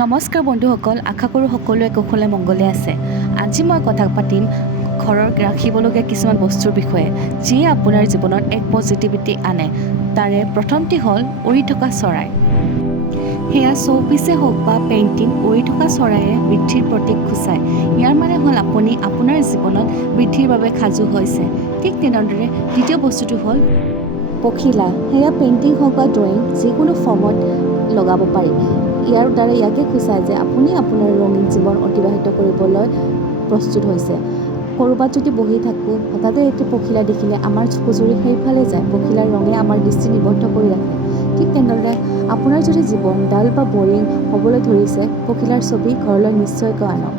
নমস্কাৰ বন্ধুসকল, আশা কৰোঁ সকলোৱে কুশলে মংগলে আছে। আজি মই কথা পাতিম ঘৰত ৰাখিবলগীয়া কিছুমান বস্তুৰ বিষয়ে, যিয়ে আপোনাৰ জীৱনত এক পজিটিভিটি আনে। তাৰে প্ৰথমটি হ'ল উৰি থকা চৰাই। সেয়া শ্ব'পিছে হওক বা পেইণ্টিং, উৰি থকা চৰায়ে বৃদ্ধিৰ প্ৰতীক সূচায়। ইয়াৰ মানে হ'ল আপুনি আপোনাৰ জীৱনত বৃদ্ধিৰ বাবে সাজু হৈছে। ঠিক তেনেদৰে দ্বিতীয় বস্তুটো হ'ল পখিলা। সেয়া পেইণ্টিং হওক বা ড্ৰয়িং, যিকোনো ফৰ্মত লগাব পাৰি। ইয়াৰ দ্বাৰা ইয়াকে সূচায় যে আপুনি আপোনাৰ ৰঙীন জীৱন অতিবাহিত কৰিবলৈ প্ৰস্তুত হৈছে। ক'ৰবাত যদি বহি থাকোঁ, হঠাতে এটি পখিলা দেখিলে আমাৰ চকুজুৰি সেইফালে যায়। পখিলাৰ ৰঙে আমাৰ দৃষ্টি নিবদ্ধ কৰি ৰাখে। ঠিক তেনেদৰে আপোনাৰ যদি জীৱন ডাল বা বৰিং হ'বলৈ ধৰিছে, পখিলাৰ ছবি ঘৰলৈ নিশ্চয়কৈ আনক।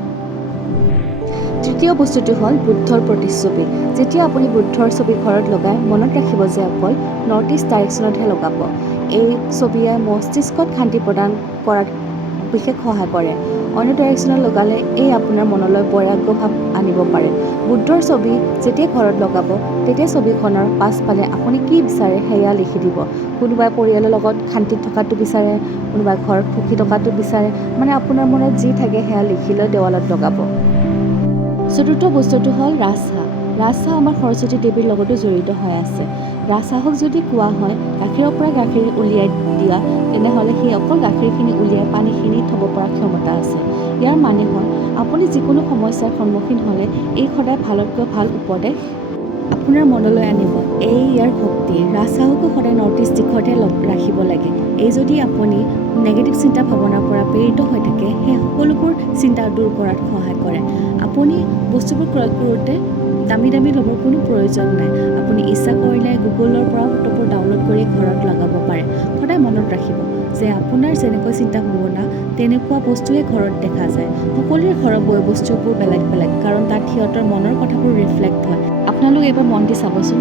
তৃতীয় বস্তুটো হ'ল বুদ্ধৰ প্ৰতিচ্ছবি। যেতিয়া আপুনি বুদ্ধৰ ছবি ঘৰত লগাই, মনত ৰাখিব যে অকল নৰ্থ ইষ্ট ডাইৰেকশ্যনতহে লগাব। এই ছবিয়ে মস্তিষ্কত শান্তি প্ৰদান কৰাত বিশেষ সহায় কৰে। অন্য ডাইৰেকশ্যনত লগালে এই আপোনাৰ মনলৈ বৈৰাগ্য ভাৱ আনিব পাৰে। বুদ্ধৰ ছবি যেতিয়া ঘৰত লগাব, তেতিয়া ছবিখনৰ পাছফালে আপুনি কি বিচাৰে সেয়া লিখি দিব। কোনোবাই পৰিয়ালৰ লগত শান্তিত থকাটো বিচাৰে, কোনোবাই ঘৰত সুখী থকাটো বিচাৰে, মানে আপোনাৰ মনত যি থাকে সেয়া লিখি লৈ দেৱালত লগাব। চতুৰ্থ বস্তুটো হ'ল ৰাজহাঁহ। ৰাজহাঁহ আমাৰ সৰস্বতী দেৱীৰ লগতো জড়িত হৈ আছে। ৰাজহাঁহক যদি কোৱা হয় গাখীৰৰ পৰা গাখীৰ উলিয়াই দিয়া, তেনেহ'লে সি অকল গাখীৰখিনি উলিয়াই পানীখিনি থ'ব পৰা ক্ষমতা আছে। ইয়াৰ মানে হ'ল আপুনি যিকোনো সমস্যাৰ সন্মুখীন হ'লে এই সদায় ভালতকৈ ভাল উপদেশ আপোনাৰ মনলৈ আনিব। এই ইয়াৰ শক্তি। ৰাজহাঁহকো সদায় নৰ্থ ইষ্ট দিশতহে ৰাখিব লাগে। এই যদি আপুনি নেগেটিভ চিন্তা ভাৱনাৰ পৰা প্ৰেৰিত হৈ থাকে, সেই সকলোবোৰ চিন্তা দূৰ কৰাত সহায় কৰে। আপুনি বস্তুবোৰ ক্ৰয় কৰোঁতে দামী ল'বৰ কোনো প্ৰয়োজন নাই। আপুনি ইচ্ছা কৰিলে গুগলৰ পৰা ফটোবোৰ ডাউনলোড কৰি ঘৰত লগাব পাৰে। সদায় মনত ৰাখিব যে আপোনাৰ যেনেকৈ চিন্তা ভাৱনা, তেনেকুৱা বস্তুৱে ঘৰত দেখা যায়। সকলোৰে ঘৰৰ বয় বস্তুবোৰ বেলেগ বেলেগ, কাৰণ তাত সিহঁতৰ মনৰ কথাবোৰ ৰিফ্লেক্ট হয়। আপোনালোক এবাৰ মন দি চাবচোন।